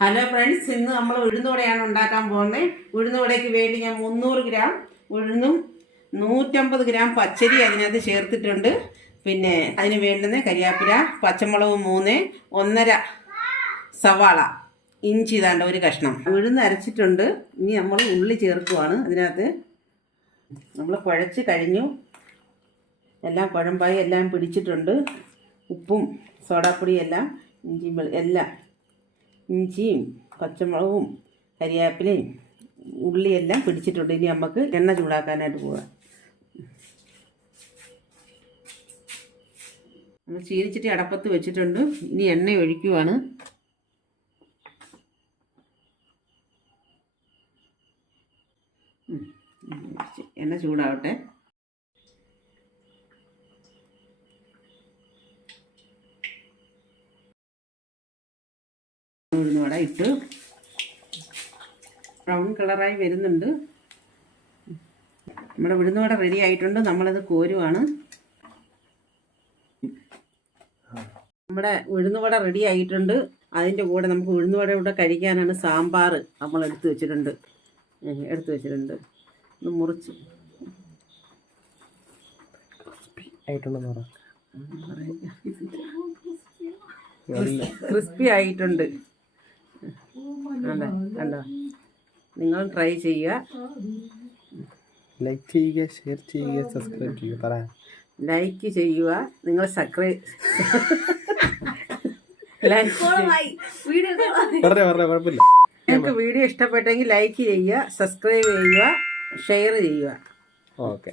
Hello friends ഇന്ന് നമ്മൾ ഉഴുന്നുവടയാണ് ഉണ്ടാക്കാൻ പോകുന്നത്. ഉഴുന്നുവടയ്ക്ക് വേണ്ടി ഞാൻ മുന്നൂറ് ഗ്രാം ഉഴുന്നും നൂറ്റമ്പത് ഗ്രാം പച്ചരി അതിനകത്ത് ചേർത്തിട്ടുണ്ട്. പിന്നെ അതിന് വേണ്ടുന്ന കരിയാപ്പില പച്ചമുളക് മൂന്ന് ഒന്നര സവാള ഇഞ്ചി ഇതാണ്ട് ഒരു കഷ്ണം. ഉഴുന്ന് അരച്ചിട്ടുണ്ട്. ഇനി നമ്മൾ ഉള്ളി ചേർക്കുവാണ് അതിനകത്ത്. നമ്മൾ കുഴച്ച് കഴിഞ്ഞു. എല്ലാം കുഴമ്പായി എല്ലാം പിടിച്ചിട്ടുണ്ട്. ഉപ്പും സോഡാപ്പൊടിയും എല്ലാം ഇഞ്ചിയും എല്ലാം ഇഞ്ചിയും പച്ചമുളകും കരിയാപ്പിലയും ഉള്ളിയെല്ലാം പിടിച്ചിട്ടുണ്ട്. ഇനി നമുക്ക് എണ്ണ ചൂടാക്കാനായിട്ട് പോകാം നമ്മൾ ചീനിച്ചിട്ട് അടപ്പത്ത് വെച്ചിട്ടുണ്ട്. ഇനി എണ്ണ ഒഴിക്കുവാണ്. എണ്ണ ചൂടാവട്ടെ. ഉഴുന്നുവട ഇട്ട് ബ്രൗൺ കളറായി വരുന്നുണ്ട്. നമ്മുടെ ഉഴുന്നുവട റെഡി ആയിട്ടുണ്ട്. നമ്മളത് കോരുവാണ്. നമ്മുടെ ഉഴുന്നുവട റെഡി ആയിട്ടുണ്ട്. അതിന്റെ കൂടെ നമുക്ക് ഉഴുന്നുവട ഇവിടെ കഴിക്കാനാണ് സാമ്പാർ നമ്മൾ എടുത്തു വെച്ചിട്ടുണ്ട്. എടുത്തു വെച്ചിട്ടുണ്ട്. ഒന്ന് മുറിച്ച്. ആയിട്ടുണ്ടെന്ന് ക്രിസ്പി ആയിട്ടുണ്ട്. കണ്ടോ? നിങ്ങൾ ട്രൈ ചെയ്യുക. ലൈക്ക് ചെയ്യുക ഷെയർ ചെയ്യുക സബ്സ്ക്രൈബ് ചെയ്യുക. പറ. ലൈക്ക് ചെയ്യുക. നിങ്ങൾ സബ്സ്ക്രൈബ് നിങ്ങൾക്ക് വീഡിയോ ഇഷ്ടപ്പെട്ടെങ്കിൽ ലൈക്ക് ചെയ്യുക സബ്സ്ക്രൈബ് ചെയ്യുക ഷെയർ ചെയ്യുക. ഓക്കെ